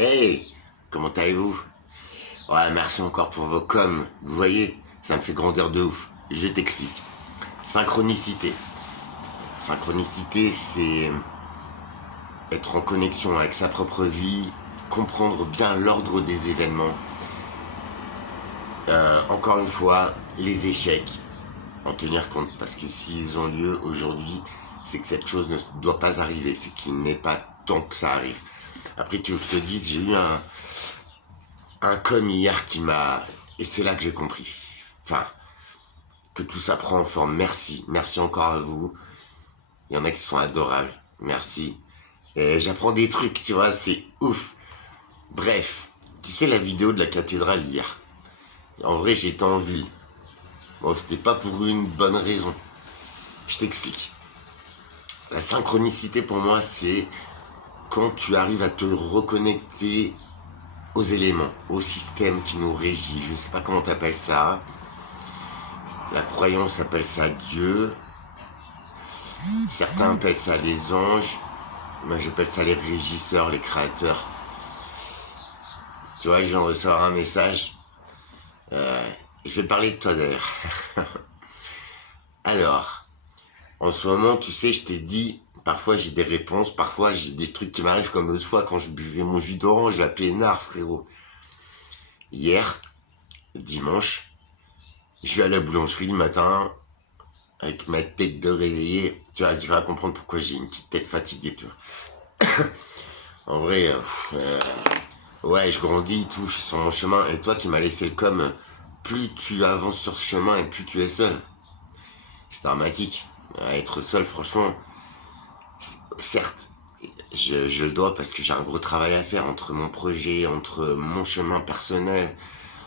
Hey, comment allez-vous? Ouais, merci encore pour vos coms. Vous voyez, ça me fait grandir de ouf. Je t'explique. Synchronicité. Synchronicité, c'est être en connexion avec sa propre vie, comprendre bien l'ordre des événements. Encore une fois, les échecs, en tenir compte, parce que s'ils ont lieu aujourd'hui, c'est que cette chose ne doit pas arriver, c'est qu'il n'est pas temps que ça arrive. Après, tu veux que je te dise, j'ai eu un com hier qui m'a... Et c'est là que j'ai compris. Enfin, que tout ça prend en forme. Merci. Merci encore à vous. Il y en a qui sont adorables. Merci. Et j'apprends des trucs, tu vois, c'est ouf. Bref, tu sais la vidéo de la cathédrale hier. En vrai, j'étais en ville. Bon, c'était pas pour une bonne raison. Je t'explique. La synchronicité pour moi, c'est quand tu arrives à te reconnecter aux éléments, au système qui nous régit. Je sais pas comment t'appelles ça. La croyance appelle ça Dieu. Certains appellent ça les anges. Moi, j'appelle ça les régisseurs, les créateurs. Tu vois, je viens de recevoir un message. Je vais parler de toi d'ailleurs. Alors, en ce moment, tu sais, je t'ai dit, parfois j'ai des réponses, parfois j'ai des trucs qui m'arrivent comme l'autre fois quand je buvais mon jus d'orange, la peinard, frérot. Hier, dimanche, je vais à la boulangerie le matin, avec ma tête de réveillé. Tu vas comprendre pourquoi j'ai une petite tête fatiguée, tu vois. En vrai, ouais, je grandis, tout, je suis sur mon chemin. Et toi qui m'as laissé le com, plus tu avances sur ce chemin et plus tu es seul. C'est dramatique. Être seul, franchement, certes, je le dois parce que j'ai un gros travail à faire entre mon projet, entre mon chemin personnel,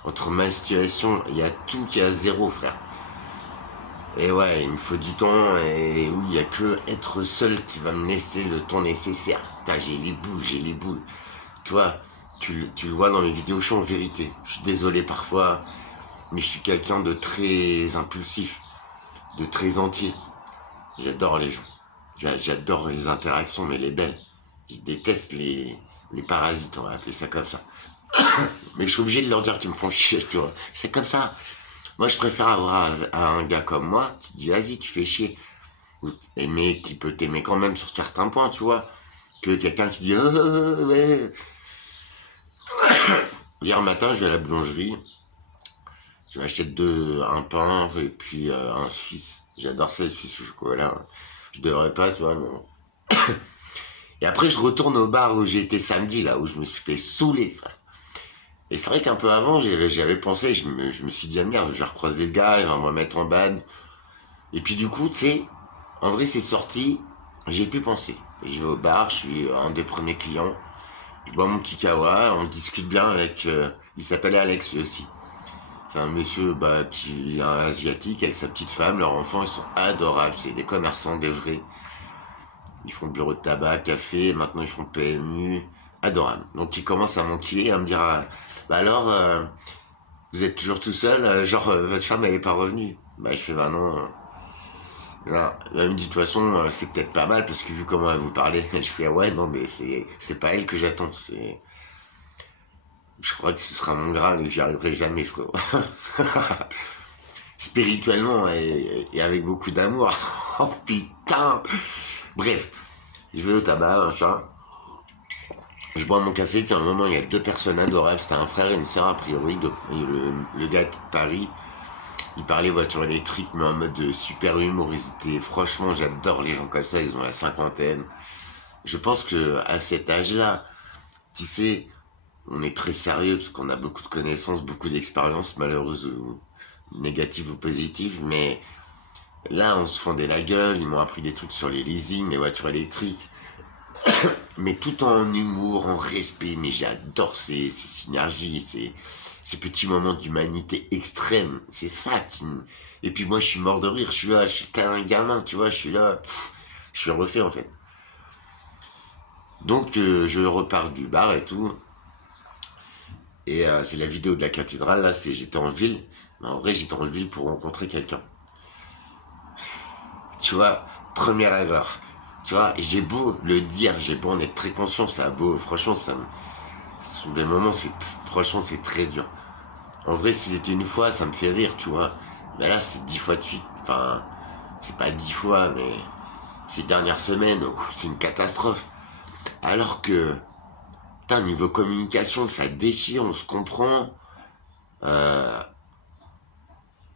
entre ma situation. Il y a tout qui est à zéro, frère. Et ouais, il me faut du temps et oui, il n'y a que être seul qui va me laisser le temps nécessaire. Putain, j'ai les boules. Tu vois, tu le vois dans mes vidéos, je suis en vérité. Je suis désolé parfois, mais je suis quelqu'un de très impulsif, de très entier. J'adore les gens. J'adore les interactions, mais les belles. Je déteste les parasites, on va appeler ça comme ça. Mais je suis obligé de leur dire qu'ils me font chier, tu vois. C'est comme ça. Moi, je préfère avoir un gars comme moi qui dit vas-y, tu fais chier. Mais qui peut t'aimer quand même sur certains points, tu vois. Que quelqu'un qui dit ouais. Hier matin, je vais à la boulangerie. Je m'achète un pain et puis un suisse. J'adore ça, les suisses au chocolat. Je devrais pas, tu vois. Mais... Et après, je retourne au bar où j'étais samedi, là, où je me suis fait saouler, frère. Et c'est vrai qu'un peu avant, j'avais pensé, je me suis dit, ah merde, je vais recroiser le gars, il va me remettre en bad. Et puis du coup, tu sais, en vrai, c'est sorti, j'ai pu penser. Je vais au bar, je suis un des premiers clients. Je bois mon petit kawa, on discute bien avec... il s'appelait Alex, lui aussi. C'est un monsieur qui est un asiatique avec sa petite femme, leurs enfants, ils sont adorables. C'est des commerçants, des vrais. Ils font bureau de tabac, café, maintenant ils font PMU. Adorables. Donc ils commencent à m'enquiller, à me dire alors, vous êtes toujours tout seul, votre femme elle est pas revenue. Je fais non. Là, elle me dit de toute façon c'est peut-être pas mal parce que vu comment elle vous parlait, je fais ouais non mais c'est pas elle que j'attends, je crois que ce sera mon Graal et j'y arriverai jamais, frérot. Spirituellement et avec beaucoup d'amour. Oh putain. Bref, je vais au tabac, machin. Je bois mon café, puis à un moment, il y a deux personnes adorables. C'était un frère et une sœur, a priori. Le gars de Paris, il parlait voiture électrique, mais en mode super humorisité. Franchement, j'adore les gens comme ça, ils ont la cinquantaine. Je pense que à cet âge-là, tu sais, on est très sérieux parce qu'on a beaucoup de connaissances, beaucoup d'expériences, malheureuses ou négatives ou positives, mais là, on se fendait la gueule, ils m'ont appris des trucs sur les leasing, les voitures électriques, mais tout en humour, en respect, mais j'adore ces synergies, ces petits moments d'humanité extrême, c'est ça qui me... Et puis moi, je suis mort de rire, je suis là, je suis qu'un gamin, tu vois, je suis là, je suis refait en fait. Donc, je repars du bar et tout, et c'est la vidéo de la cathédrale, là, j'étais en ville, mais en vrai, j'étais en ville pour rencontrer quelqu'un. Tu vois, première erreur. Tu vois, j'ai beau le dire, j'ai beau en être très conscient, ça a beau, franchement, Ce sont des moments, franchement, c'est très dur. En vrai, si c'était une fois, ça me fait rire, tu vois. Mais là, c'est 10 fois de suite. Enfin, c'est pas 10 fois, mais ces dernières semaines, c'est une catastrophe. Alors que, putain, niveau communication, ça déchire, on se comprend. Euh,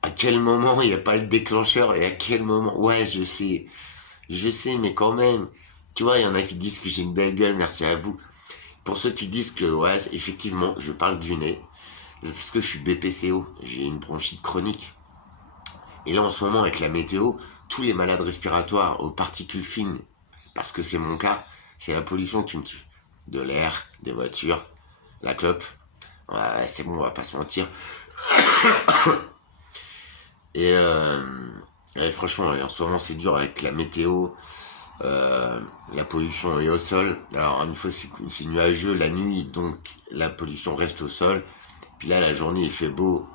à quel moment il n'y a pas le déclencheur et à quel moment... Ouais, je sais, mais quand même. Tu vois, il y en a qui disent que j'ai une belle gueule, merci à vous. Pour ceux qui disent que, ouais, effectivement, je parle du nez, parce que je suis BPCO, j'ai une bronchite chronique. Et là, en ce moment, avec la météo, tous les malades respiratoires aux particules fines, parce que c'est mon cas, c'est la pollution qui me tue. De l'air, des voitures, la clope. Ouais, c'est bon, on va pas se mentir. Et, franchement, en ce moment, c'est dur avec la météo, la pollution est au sol. Alors, une fois, c'est nuageux la nuit, donc la pollution reste au sol. Puis là, la journée, il fait beau.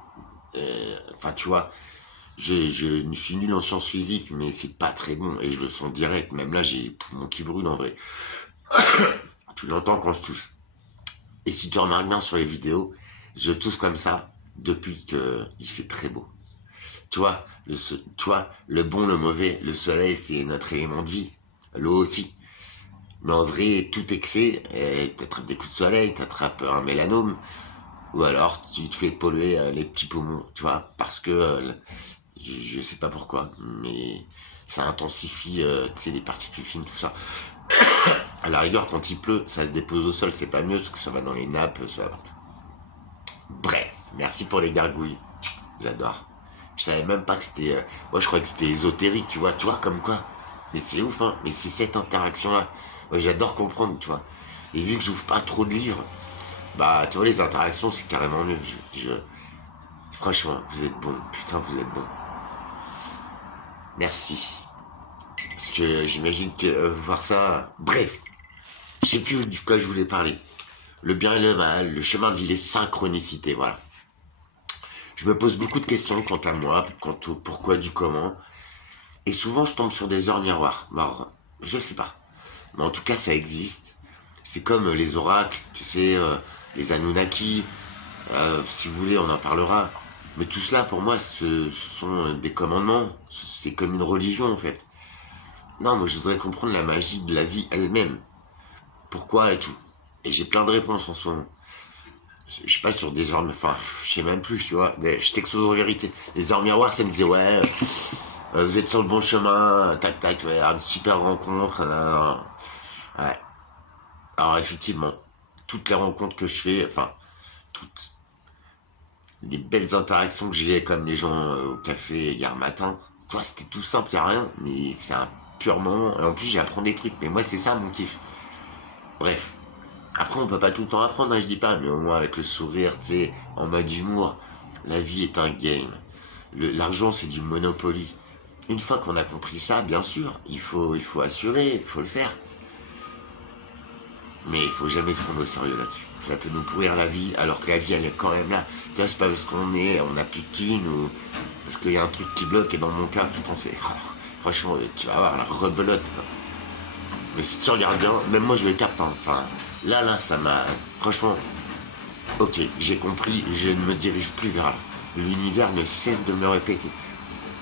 Enfin, tu vois, je suis nul en sciences physiques, mais c'est pas très bon. Et je le sens direct. Même là, j'ai les poumons qui brûlent en vrai. Tu l'entends quand je tousse. Et si tu remarques bien sur les vidéos, je tousse comme ça depuis qu'il fait très beau. Tu vois, le bon, le mauvais, le soleil, c'est notre élément de vie. L'eau aussi. Mais en vrai, tout excès, t'attrapes des coups de soleil, t'attrapes un mélanome, ou alors tu te fais polluer les petits poumons, tu vois, parce que je sais pas pourquoi, mais ça intensifie, tu sais, les particules fines, tout ça. À la rigueur, quand il pleut, ça se dépose au sol, c'est pas mieux, parce que ça va dans les nappes, ça va partout. Bref, merci pour les gargouilles, j'adore. Je savais même pas que c'était... moi, je croyais que c'était ésotérique, tu vois, comme quoi. Mais c'est ouf, hein, mais c'est cette interaction-là. Ouais, j'adore comprendre, tu vois. Et vu que j'ouvre pas trop de livres, bah, tu vois, les interactions, c'est carrément mieux. Franchement, vous êtes bon. Putain, vous êtes bon. Merci. Parce que j'imagine que voir ça... Bref, je sais plus de quoi je voulais parler. Le bien et le mal, le chemin de vie, les synchronicités, voilà. Je me pose beaucoup de questions quant à moi, quant au pourquoi du comment. Et souvent, je tombe sur des heures miroirs. Alors, je sais pas. Mais en tout cas, ça existe. C'est comme les oracles, tu sais, les Anunnaki. Si vous voulez, on en parlera. Mais tout cela, pour moi, ce sont des commandements. C'est comme une religion, en fait. Non, moi, je voudrais comprendre la magie de la vie elle-même. Pourquoi et tout. Et j'ai plein de réponses en ce moment. Je sais pas, sur des heures... Enfin, je sais même plus, tu vois. Je t'expose en vérité. Les heures miroirs, ça me disait, ouais... vous êtes sur le bon chemin, tac tac, ouais, une super rencontre. Ouais. Alors effectivement, toutes les rencontres que je fais, enfin, toutes les belles interactions que j'ai comme les gens au café hier matin, toi c'était tout simple, y a rien, mais c'est un pur moment. Et en plus j'apprends des trucs, mais moi c'est ça mon kiff. Bref. Après on peut pas tout le temps apprendre, hein, je dis pas, mais au moins avec le sourire, tu sais, en mode humour, la vie est un game. L'argent c'est du Monopoly. Une fois qu'on a compris ça, bien sûr, il faut assurer, il faut le faire. Mais il faut jamais se prendre au sérieux là-dessus. Ça peut nous pourrir la vie, alors que la vie, elle est quand même là. Tu vois, c'est pas parce on a plus de thunes, ou parce qu'il y a un truc qui bloque, et dans mon cas, putain, c'est... Oh, franchement, tu vas avoir la rebelote, quoi. Mais si tu regardes bien, même moi, je le capte, hein. Enfin, là, ça m'a... Franchement, ok, j'ai compris, je ne me dirige plus vers là. L'univers ne cesse de me répéter.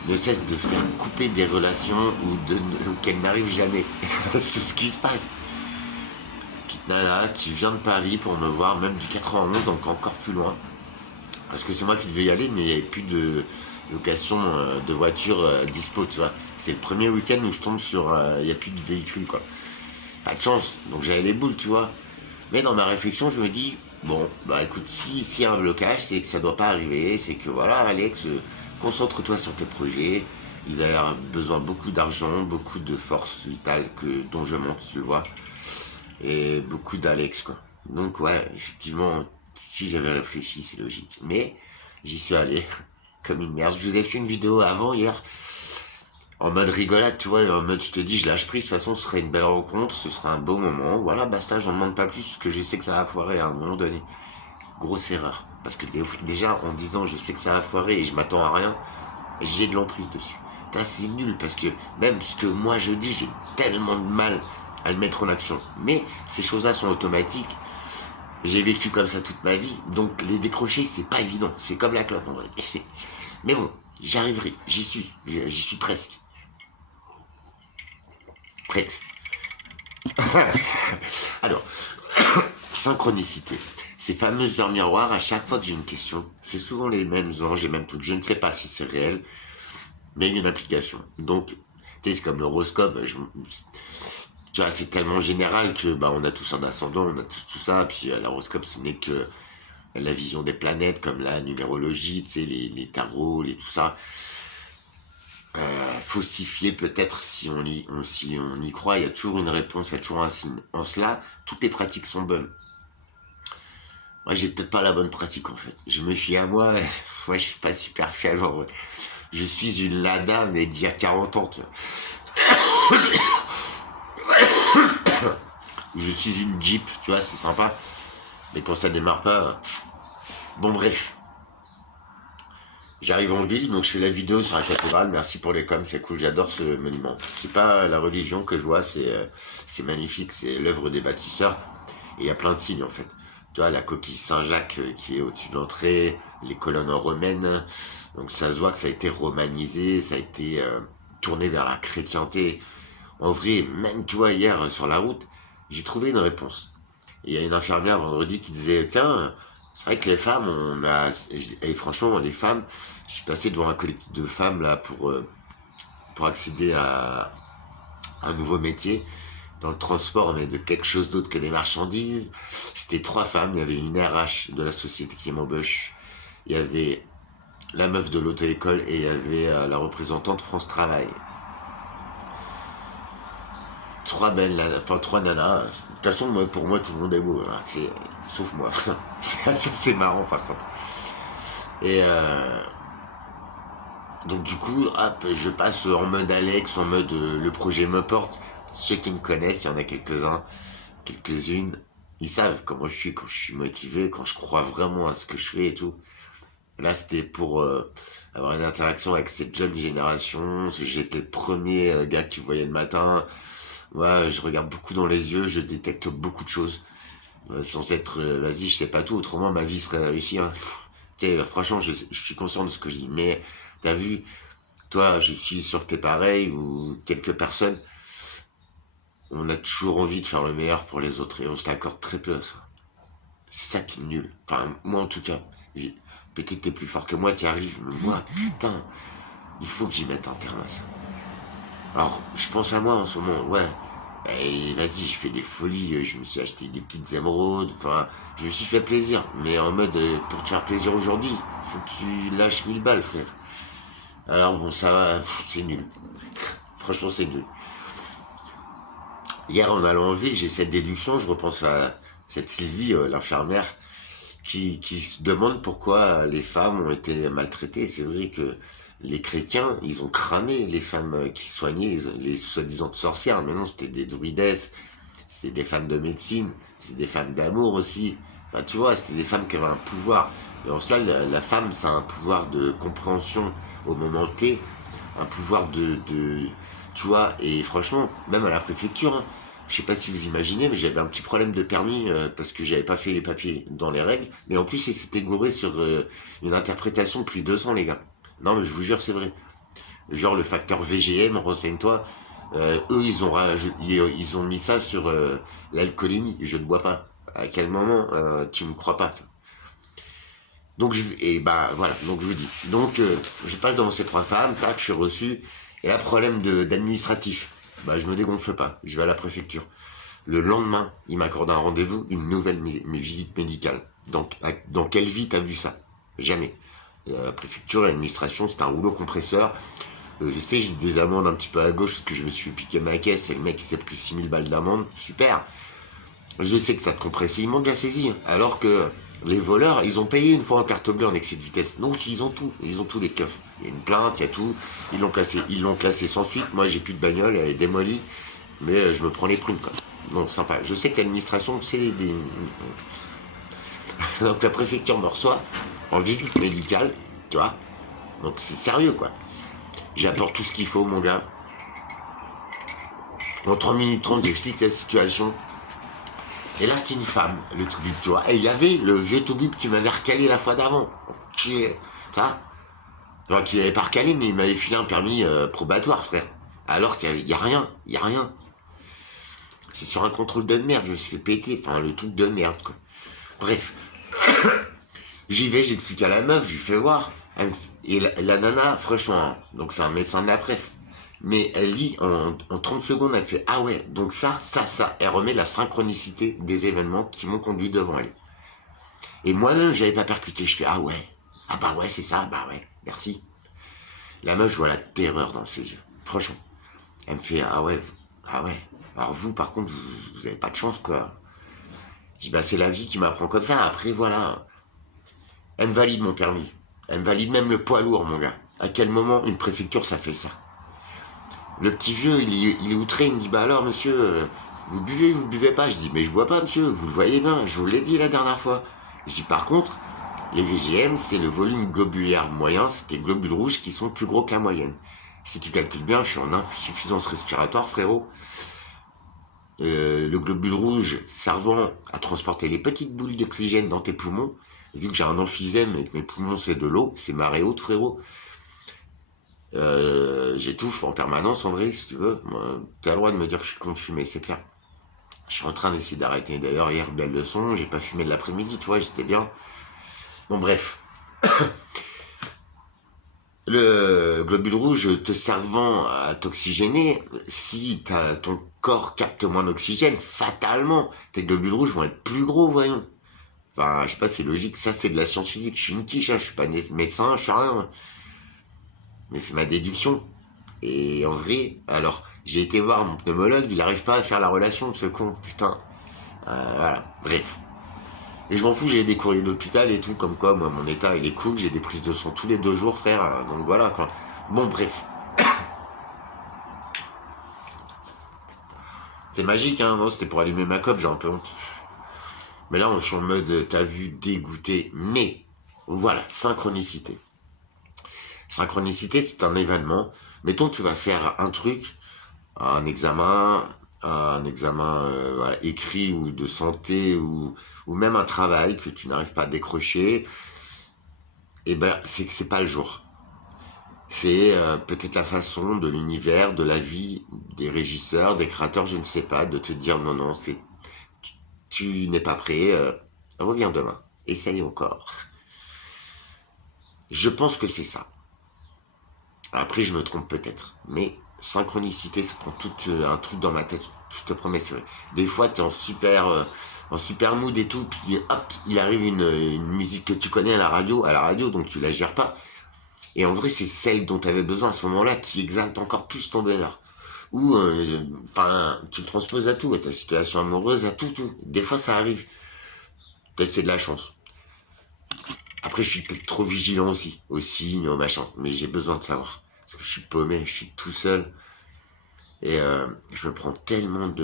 Ne cesse de faire couper des relations ou qu'elles n'arrivent jamais. C'est ce qui se passe. Petite nana qui vient de Paris pour me voir, même du 91, donc encore plus loin. Parce que c'est moi qui devais y aller, mais il n'y avait plus de location de voiture dispo, tu vois. C'est le premier week-end où je tombe sur... il n'y a plus de véhicule, quoi. Pas de chance, donc j'avais les boules, tu vois. Mais dans ma réflexion, je me dis, bon, bah écoute, s'il y a un blocage, c'est que ça doit pas arriver, c'est que voilà, Alex, concentre-toi sur tes projets. Il va y avoir besoin beaucoup d'argent, beaucoup de force vitale dont je monte, tu le vois. Et beaucoup d'Alex, quoi. Donc ouais, effectivement, si j'avais réfléchi, c'est logique. Mais j'y suis allé comme une merde. Je vous ai fait une vidéo avant hier, en mode rigolade, tu vois, en mode je te dis, je lâche prise, de toute façon, ce serait une belle rencontre, ce sera un beau moment. Voilà, basta, j'en demande pas plus, parce que je sais que ça va foirer à un moment donné. Grosse erreur. Parce que déjà, en disant je sais que ça va foirer et je m'attends à rien, j'ai de l'emprise dessus. C'est nul, parce que même ce que moi je dis, j'ai tellement de mal à le mettre en action. Mais ces choses-là sont automatiques. J'ai vécu comme ça toute ma vie, donc les décrocher, c'est pas évident. C'est comme la clope, en vrai. Mais bon, j'y arriverai. J'y suis presque. Presque. Alors, synchronicité. Ces fameuses heures miroirs, à chaque fois que j'ai une question, c'est souvent les mêmes anges et même toutes. Je ne sais pas si c'est réel, mais il y a une application. Donc, tu sais, c'est comme l'horoscope. Tu vois, c'est tellement général que bah, on a tous un ascendant, on a tous tout ça. Puis l'horoscope, ce n'est que la vision des planètes, comme la numérologie, tu sais, les tarots, tout ça. Falsifié peut-être si on y croit, il y a toujours une réponse, il y a toujours un signe. En cela, toutes les pratiques sont bonnes. Moi, j'ai peut-être pas la bonne pratique en fait. Je me fie à moi, ouais, je suis pas super fier. Genre, je suis une Lada, mais d'il y a 40 ans, tu vois. Je suis une Jeep, tu vois, c'est sympa. Mais quand ça démarre pas. Bon, bref. J'arrive en ville, donc je fais la vidéo sur la cathédrale. Merci pour les coms, c'est cool, j'adore ce monument. C'est pas la religion que je vois, c'est magnifique, c'est l'œuvre des bâtisseurs. Et il y a plein de signes en fait. Tu vois, la coquille Saint-Jacques qui est au-dessus de l'entrée, les colonnes romaines. Donc ça se voit que ça a été romanisé, ça a été tourné vers la chrétienté. En vrai, même tu vois, hier sur la route, j'ai trouvé une réponse. Et il y a une infirmière vendredi qui disait, tiens, c'est vrai que les femmes, et franchement, les femmes, je suis passé devant un collectif de femmes là pour accéder à un nouveau métier dans le transport, mais de quelque chose d'autre que des marchandises. C'était 3 femmes, il y avait une RH de la société qui m'embauche, il y avait la meuf de l'auto-école et il y avait la représentante France Travail. 3 belles, enfin 3 nanas. De toute façon, pour moi, tout le monde est beau, hein, sauf moi. C'est marrant par contre. Et donc du coup, hop, je passe en mode Alex, en mode le projet me porte. Ceux qui me connaissent, il y en a quelques-uns, quelques-unes. Ils savent comment je suis quand je suis motivé, quand je crois vraiment à ce que je fais et tout. Là, c'était pour avoir une interaction avec cette jeune génération. J'étais le premier gars qui voyait le matin. Moi, je regarde beaucoup dans les yeux, je détecte beaucoup de choses. Sans être, vas-y, je sais pas tout, autrement ma vie serait réussie. Hein. Franchement, je suis conscient de ce que je dis. Mais, t'as vu, toi, je suis sûr que t'es pareil, ou quelques personnes, on a toujours envie de faire le meilleur pour les autres, et on se l'accorde très peu à ça. C'est ça qui est nul. Enfin, moi en tout cas. Peut-être t'es plus fort que moi, t'y arrives, mais moi, putain, il faut que j'y mette un terme à ça. Alors, je pense à moi en ce moment, ouais. Et vas-y, je fais des folies, je me suis acheté des petites émeraudes, enfin, je me suis fait plaisir. Mais en mode, pour te faire plaisir aujourd'hui, faut que tu lâches 1000 balles, frère. Alors bon, ça va, c'est nul. Franchement, c'est nul. Hier, en allant en ville, j'ai cette déduction, je repense à cette Sylvie, l'infirmière, qui se demande pourquoi les femmes ont été maltraitées. C'est vrai que les chrétiens, ils ont cramé les femmes qui soignaient, les soi-disant sorcières. Maintenant, c'était des druidesses, c'était des femmes de médecine, c'est des femmes d'amour aussi. Enfin, tu vois, c'était des femmes qui avaient un pouvoir. Et en cela, la femme, ça a un pouvoir de compréhension au moment T, un pouvoir tu vois, et franchement, même à la préfecture, hein, je sais pas si vous imaginez, mais j'avais un petit problème de permis parce que j'avais pas fait les papiers dans les règles. Et en plus, il s'était gouré sur une interprétation depuis 2 ans, les gars. Non, mais je vous jure, c'est vrai. Genre le facteur VGM, renseigne-toi. Eux, ils ont mis ça sur l'alcoolémie. Je ne bois pas. À quel moment tu me crois pas? Donc voilà, donc je vous dis. Donc je passe devant ces 3 femmes, tac, je suis reçu. Et là, problème d'administratif. Bah je me dégonfle pas, je vais à la préfecture. Le lendemain, il m'accorde un rendez-vous, une nouvelle visite médicale. Donc dans quelle vie t'as vu ça? Jamais. La préfecture, l'administration, c'est un rouleau compresseur. Je sais, j'ai des amendes un petit peu à gauche parce que je me suis piqué ma caisse et le mec il s'est pris 6000 balles d'amende. Super. Je sais que ça te compresse. Ils m'ont déjà saisi. Alors que les voleurs, ils ont payé une fois en carte bleue en excès de vitesse. Donc ils ont tout les keufs. Il y a une plainte, il y a tout. Ils l'ont classé sans suite. Moi j'ai plus de bagnole, elle est démolie. Mais je me prends les prunes quoi. Bon, sympa. Je sais que l'administration, c'est des... Donc la préfecture me reçoit en visite médicale, tu vois. Donc c'est sérieux quoi. J'apporte tout ce qu'il faut mon gars. En 3 minutes 30, j'explique la situation. Et là, c'était une femme, le toubib, tu vois. Et il y avait le vieux toubib qui m'avait recalé la fois d'avant. Ça. Enfin, qui m'avait pas recalé, mais il m'avait filé un permis probatoire, frère. Alors qu'il y a rien, il y a rien. C'est sur un contrôle de merde, je me suis fait péter. Enfin, le truc de merde, quoi. Bref. J'y vais, j'explique à la meuf, je lui fais voir. Et la nana, franchement, hein, donc c'est un médecin de la presse. Mais elle lit en 30 secondes, elle fait ah ouais, donc ça. Elle remet la synchronicité des événements qui m'ont conduit devant elle. Et moi-même, j'avais pas percuté. Je fais ah ouais, ah bah ouais, c'est ça, bah ouais, merci. La meuf, je vois la terreur dans ses yeux. Franchement. Elle me fait ah ouais, ah ouais. Alors vous, par contre, vous avez pas de chance, quoi. Je dis bah c'est la vie qui m'apprend comme ça. Après, voilà. Elle me valide mon permis. Elle me valide même le poids lourd, mon gars. À quel moment une préfecture, ça fait ça? Le petit vieux, il est outré, il me dit, bah alors, monsieur, vous buvez pas? Je dis, mais je bois pas, monsieur, vous le voyez bien, je vous l'ai dit la dernière fois. Je dis, par contre, les VGM, c'est le volume globulaire moyen, c'est les globules rouges qui sont plus gros que la moyenne. Si tu calcules bien, je suis en insuffisance respiratoire, frérot. Le globule rouge servant à transporter les petites boules d'oxygène dans tes poumons, vu que j'ai un emphysème et que mes poumons c'est de l'eau, c'est marée haute, frérot. J'étouffe en permanence, en vrai, si tu veux. T'as le droit de me dire que je suis con de fumer, c'est clair. Je suis en train d'essayer d'arrêter. D'ailleurs, hier, belle leçon, j'ai pas fumé de l'après-midi, tu vois, j'étais bien. Bon, bref. Le globule rouge te servant à t'oxygéner, si ton corps capte moins d'oxygène, fatalement, tes globules rouges vont être plus gros, voyons. Enfin, je sais pas, c'est logique, ça c'est de la science physique, je suis une quiche, hein, je suis pas médecin, je suis rien. Mais c'est ma déduction. Et en vrai, alors, j'ai été voir mon pneumologue, il n'arrive pas à faire la relation, ce con, putain. Voilà, bref. Et je m'en fous, j'ai des courriers d'hôpital et tout, comme quoi, moi, mon état, il est cool, j'ai des prises de sang tous les 2 jours, frère, donc voilà, quoi. Bon, bref. C'est magique, hein, non, c'était pour allumer ma clope, j'ai un peu honte. Mais là, je suis en mode, t'as vu, dégoûté, mais, voilà, synchronicité. Synchronicité, c'est un événement. Mettons, tu vas faire un truc, un examen voilà, écrit ou de santé ou même un travail que tu n'arrives pas à décrocher, et ben c'est que c'est pas le jour. C'est peut-être la façon de l'univers, de la vie, des régisseurs, des créateurs, je ne sais pas, de te dire non, non, tu n'es pas prêt, reviens demain, essaye encore. Je pense que c'est ça. Après, je me trompe peut-être, mais synchronicité, ça prend tout un truc dans ma tête, je te promets, c'est vrai. Des fois, t'es en super mood et tout, puis hop, il arrive une musique que tu connais à la radio, donc tu la gères pas. Et en vrai, c'est celle dont tu avais besoin à ce moment-là qui exalte encore plus ton bonheur. Ou, enfin, tu le transposes à tout, à ta situation amoureuse, à tout. Des fois, ça arrive. Peut-être c'est de la chance. Après, je suis peut-être trop vigilant aussi, aux signes, au machin, mais j'ai besoin de savoir. Parce que je suis paumé, je suis tout seul. Et je me prends tellement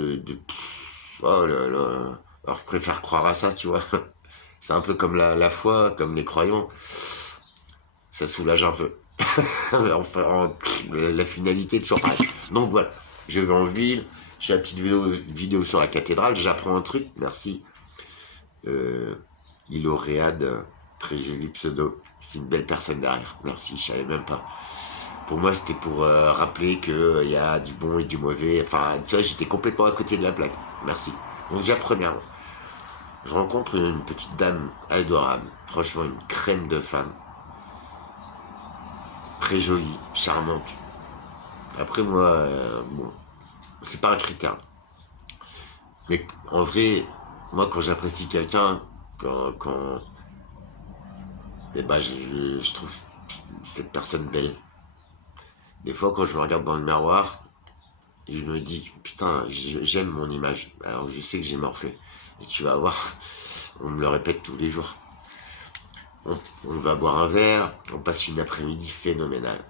oh là là. Alors, je préfère croire à ça, tu vois. C'est un peu comme la foi, comme les croyants. Ça soulage un peu. Enfin, la finalité, toujours pareil. Donc voilà, je vais en ville, j'ai la petite vidéo sur la cathédrale, j'apprends un truc, merci. Iloréade, très joli pseudo. C'est une belle personne derrière, merci, je savais même pas. Pour moi, c'était pour rappeler qu'il y a du bon et du mauvais. Enfin, tu vois, j'étais complètement à côté de la plaque. Merci. Donc déjà, premièrement, je rencontre une petite dame adorable. Franchement, une crème de femme. Très jolie, charmante. Après, moi, bon, c'est pas un critère. Mais en vrai, moi, quand j'apprécie quelqu'un, eh ben, je trouve cette personne belle. Des fois, quand je me regarde dans le miroir, je me dis, putain, j'aime mon image. Alors, je sais que j'ai morflé. Et tu vas voir, on me le répète tous les jours. On va boire un verre, on passe une après-midi phénoménale.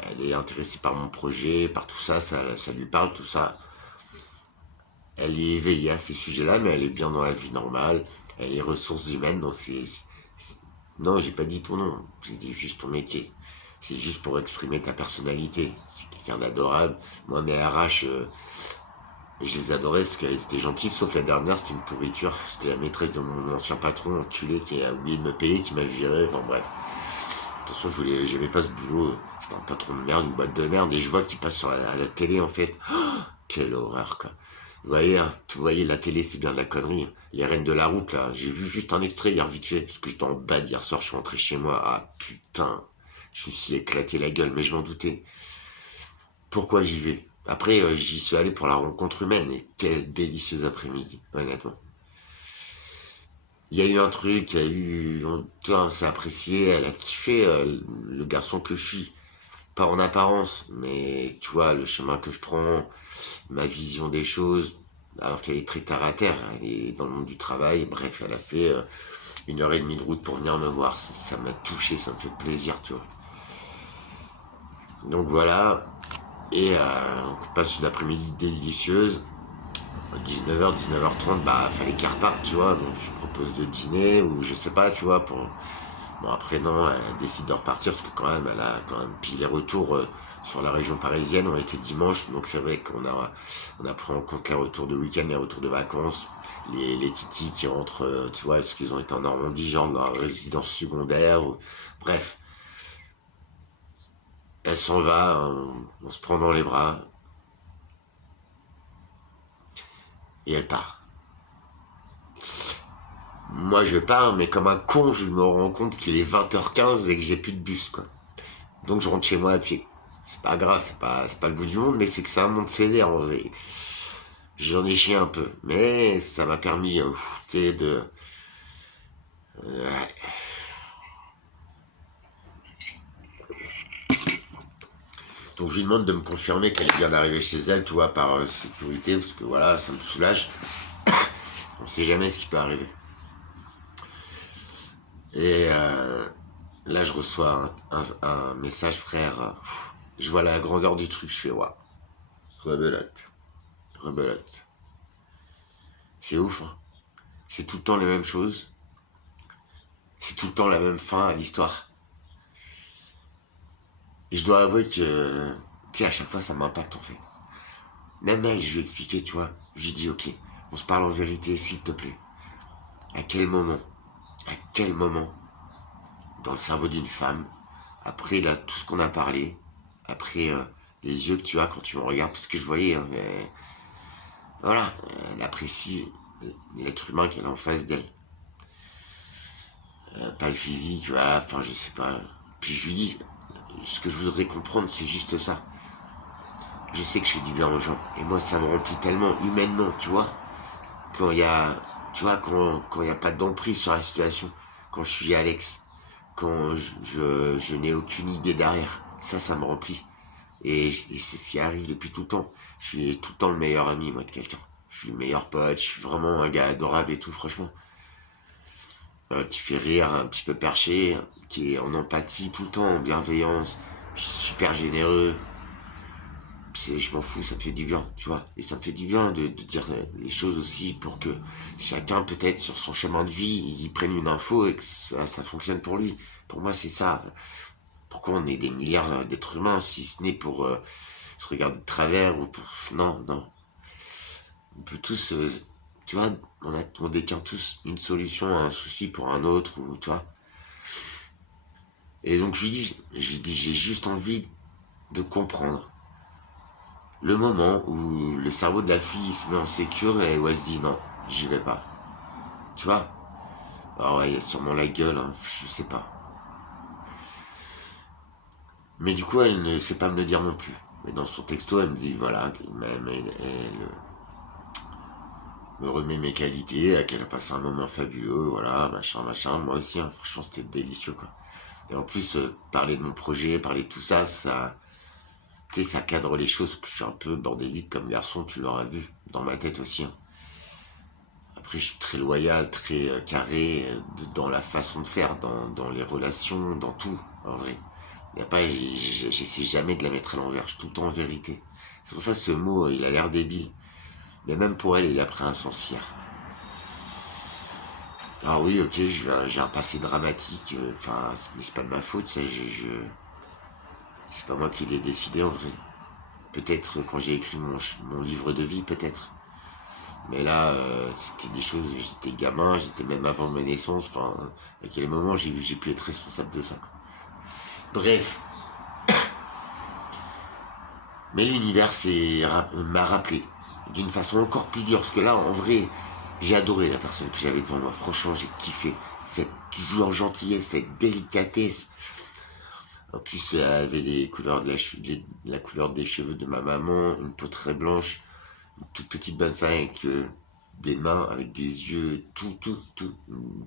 Elle est intéressée par mon projet, par tout ça, ça lui parle, tout ça. Elle est éveillée à ces sujets-là, mais elle est bien dans la vie normale. Elle est ressources humaines, donc non, j'ai pas dit ton nom, j'ai dit juste ton métier. C'est juste pour exprimer ta personnalité. C'est quelqu'un d'adorable. Moi, mes RH, Et je les adorais parce qu'elles étaient gentilles, sauf la dernière, c'était une pourriture. C'était la maîtresse de mon ancien patron, enculé, qui a oublié de me payer, qui m'a viré, enfin bref. De toute façon, j'aimais pas ce boulot. C'était un patron de merde, une boîte de merde, et je vois qu'il passe à la télé, en fait. Oh, quelle horreur, quoi. Vous voyez, hein, vous voyez, la télé, c'est bien de la connerie. Les Reines de la Route, là, j'ai vu juste un extrait hier vite fait, parce que j'étais en bad hier soir, je suis rentré chez moi. Ah, putain, je me suis éclaté la gueule, mais je m'en doutais. Pourquoi j'y vais? Après, j'y suis allé pour la rencontre humaine, et quel délicieux après-midi, honnêtement. Il y a eu un truc, il y a eu, tu vois, on s'est apprécié, elle a kiffé le garçon que je suis. Pas en apparence, mais tu vois, le chemin que je prends, ma vision des choses, alors qu'elle est très terre à terre, elle est dans le monde du travail, bref, elle a fait 1 heure et demie de route pour venir me voir. Ça m'a touché, ça me fait plaisir, tu vois. Donc voilà, et on passe une après-midi délicieuse. 19h, 19h30, bah fallait qu'elle reparte, tu vois, donc je propose de dîner, ou je sais pas, tu vois, pour... Bon après non, elle décide de repartir, parce que quand même, elle a quand même... Puis les retours sur la région parisienne ont été dimanche, donc c'est vrai on a pris en compte les retours de week-end, les retours de vacances, les titis qui rentrent, tu vois, parce qu'ils ont été en Normandie, genre dans la résidence secondaire, bref. Elle s'en va, on se prend dans les bras, et elle part. Moi je pars, mais comme un con, je me rends compte qu'il est 20h15 et que j'ai plus de bus, quoi. Donc je rentre chez moi à pied. C'est pas grave, c'est pas le bout du monde, mais c'est que c'est un monde sévère en vrai. J'en ai chié un peu, mais ça m'a permis, tu sais, de... ouais. Donc je lui demande de me confirmer qu'elle vient d'arriver chez elle, tu vois, par sécurité, parce que voilà, ça me soulage. On sait jamais ce qui peut arriver. Et là, je reçois un message, frère. Je vois la grandeur du truc, je fais, waouh, rebelote, rebelote. C'est ouf, hein. C'est tout le temps les mêmes choses. C'est tout le temps la même fin à l'histoire. Et je dois avouer que, tu sais, à chaque fois, ça m'impacte, en fait. Même elle, je lui ai expliqué, tu vois. Je lui ai dit, ok, on se parle en vérité, s'il te plaît. À quel moment, dans le cerveau d'une femme, après là, tout ce qu'on a parlé, après les yeux que tu as quand tu me regardes, parce que je voyais, hein, voilà, elle apprécie l'être humain qu'elle a en face d'elle. Pas le physique, voilà, enfin je sais pas. Puis je lui dis, ce que je voudrais comprendre, c'est juste ça. Je sais que je fais du bien aux gens, et moi ça me remplit tellement humainement, tu vois, quand il y a, tu vois, quand il y a pas d'emprise sur la situation, quand je suis Alex, quand je n'ai aucune idée derrière, ça me remplit. Et c'est ce qui arrive depuis tout le temps. Je suis tout le temps le meilleur ami, moi, de quelqu'un. Je suis le meilleur pote, je suis vraiment un gars adorable et tout, franchement. Qui fait rire, un petit peu perché, qui est en empathie tout le temps, en bienveillance. Je suis super généreux. Je m'en fous, ça me fait du bien, tu vois. Et ça me fait du bien de dire les choses aussi pour que chacun, peut-être, sur son chemin de vie, il prenne une info et que ça fonctionne pour lui. Pour moi, c'est ça. Pourquoi on est des milliards d'êtres humains, si ce n'est pour se regarder de travers ou pour... Non, non. On peut tous... tu vois, on détient tous une solution à un souci pour un autre, ou tu vois. Et donc je lui dis, j'ai juste envie de comprendre le moment où le cerveau de la fille se met en sécure et où elle se dit non, j'y vais pas. Tu vois. Alors ouais, il y a sûrement la gueule, hein, je sais pas. Mais du coup, elle ne sait pas me le dire non plus. Mais dans son texto, elle me dit, voilà, elle me remet mes qualités, qu'elle a passé un moment fabuleux, voilà, machin, machin. Moi aussi, hein, franchement, c'était délicieux, quoi. Et en plus, parler de mon projet, parler de tout ça, tu sais, ça cadre les choses, que je suis un peu bordélique comme garçon, tu l'auras vu, dans ma tête aussi, hein. Après, je suis très loyal, très carré, dans la façon de faire, dans les relations, dans tout, en vrai. Y a pas, j'essaie jamais de la mettre à l'envers, je suis tout le temps en vérité. C'est pour ça que ce mot, il a l'air débile. Mais même pour elle, il a pris un sens fier. Ah oui, ok, j'ai un passé dramatique, mais c'est pas de ma faute, ça, c'est pas moi qui l'ai décidé en vrai. peut-être quand j'ai écrit mon livre de vie, peut-être. Mais là, c'était des choses, j'étais gamin, j'étais même avant ma naissance, enfin, à quel moment j'ai pu être responsable de ça, quoi. Bref. Mais l'univers m'a rappelé d'une façon encore plus dure, parce que là, en vrai, j'ai adoré la personne que j'avais devant moi. Franchement, j'ai kiffé cette toujours gentillesse, cette délicatesse. En plus, elle avait les couleurs la couleur des cheveux de ma maman, une peau très blanche, une toute petite bonne femme avec des mains, avec des yeux, tout, une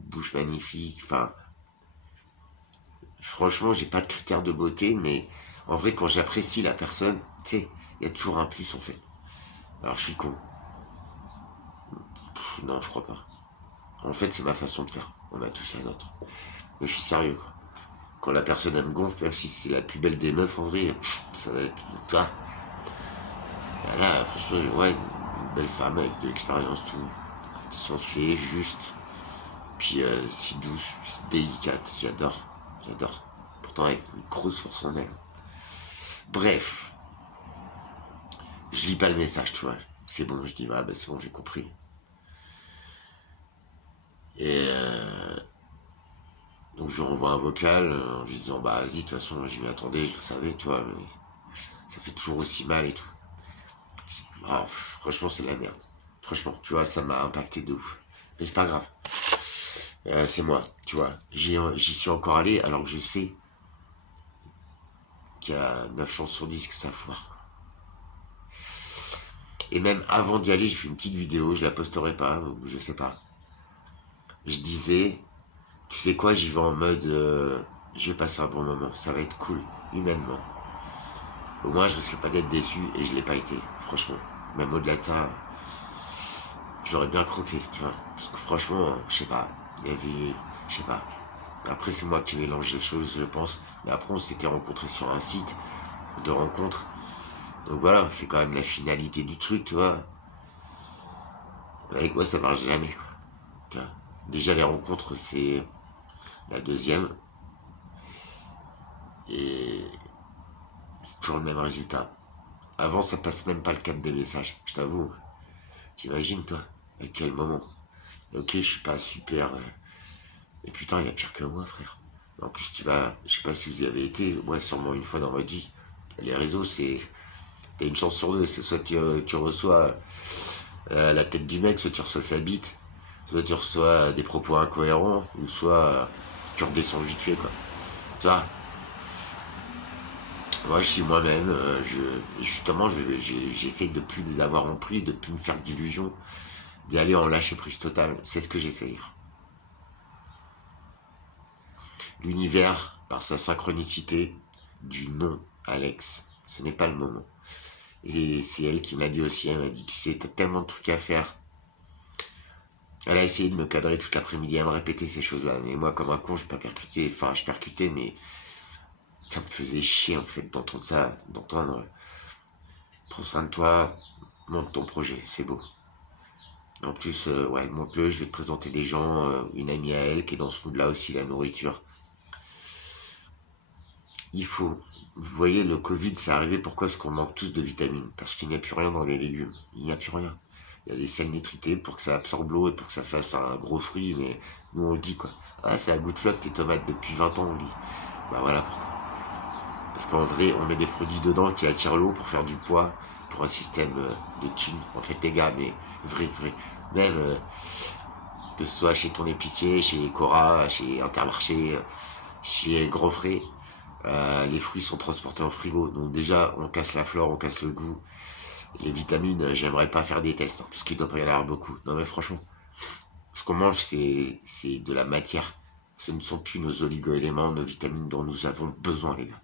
bouche magnifique. Enfin, franchement, j'ai pas de critères de beauté, mais en vrai, quand j'apprécie la personne, tu sais, il y a toujours un plus en fait. Alors, je suis con. Non, je crois pas. En fait, c'est ma façon de faire. On a tous la nôtre. Mais je suis sérieux, quoi. Quand la personne, elle me gonfle, même si c'est la plus belle des meufs, en vrai, ça va être ça. Là, franchement, ouais, une belle femme avec de l'expérience, tout. Sensée, juste. Puis si douce, si délicate. J'adore. J'adore. Pourtant, avec une grosse force en elle. Bref. Je lis pas le message, tu vois. C'est bon, je dis, ouais, bah, c'est bon, j'ai compris. Et donc je lui renvoie un vocal en lui disant, bah vas-y, de toute façon, je m'y attendais, je le savais, tu vois, mais ça fait toujours aussi mal et tout. Ah, franchement, c'est de la merde. Franchement, tu vois, ça m'a impacté de ouf. Mais c'est pas grave. C'est moi, tu vois. J'y suis encore allé alors que je sais qu'il y a 9 chances sur 10 que ça foire. Et même avant d'y aller, j'ai fait une petite vidéo, je la posterai pas, je sais pas. Je disais, tu sais quoi, j'y vais en mode, je vais passer un bon moment, ça va être cool, humainement. Au moins, je risque pas d'être déçu et je l'ai pas été, franchement. Même au-delà de ça, j'aurais bien croqué, tu vois. Parce que franchement, je sais pas, il y avait, je sais pas. Après, c'est moi qui mélange les choses, je pense. Mais après, on s'était rencontrés sur un site de rencontre. Donc voilà, c'est quand même la finalité du truc, tu vois. Avec moi, ça marche jamais, quoi. Tu vois. Déjà, les rencontres, c'est la deuxième. Et c'est toujours le même résultat. Avant, ça passe même pas le cap des messages, je t'avoue. T'imagines, toi, à quel moment? Ok, je suis pas super. Et putain, il y a pire que moi, frère. En plus, tu vas, je sais pas si vous y avez été, moi, sûrement une fois dans ma vie. Les réseaux, c'est. T'as une chance sur deux. C'est soit tu reçois la tête du mec, soit tu reçois sa bite, soit tu reçois des propos incohérents, ou soit tu redescends vite fait, quoi. Tu vois? Moi, je suis moi-même. Justement, j'essaie de plus l'avoir en prise, de plus me faire d'illusions, d'y aller en lâcher prise totale. C'est ce que j'ai fait hier. L'univers, par sa synchronicité, du non, Alex, ce n'est pas le moment. Et c'est elle qui m'a dit aussi, elle m'a dit, tu sais, t'as tellement de trucs à faire. Elle a essayé de me cadrer toute l'après-midi à me répéter ces choses-là. Mais moi, comme un con, je pas percuté. Enfin, je percutais, mais ça me faisait chier, en fait, d'entendre ça, d'entendre, prends soin de toi, monte ton projet, c'est beau. En plus, ouais, monte-le, je vais te présenter des gens, une amie à elle qui est dans ce mood-là aussi, la nourriture. Il faut. Vous voyez, le Covid, c'est arrivé pourquoi? Parce qu'on manque tous de vitamines. Parce qu'il n'y a plus rien dans les légumes. Il n'y a plus rien. Il y a des sels nitrités pour que ça absorbe l'eau et pour que ça fasse un gros fruit, mais nous on le dit quoi. Ah, c'est à goût de flotte tes tomates depuis 20 ans, on le dit. Bah voilà pourquoi. Parce qu'en vrai, on met des produits dedans qui attirent l'eau pour faire du poids, pour un système de thunes. En fait, les gars, mais vrai. Même que ce soit chez ton épicier, chez Cora, chez Intermarché, chez Gros Frais, les fruits sont transportés en frigo. Donc déjà, on casse la flore, on casse le goût. Les vitamines, j'aimerais pas faire des tests, hein, parce qu'il doit pas y en avoir beaucoup. Non mais franchement, ce qu'on mange, c'est de la matière. Ce ne sont plus nos oligo-éléments, nos vitamines dont nous avons besoin, les gars.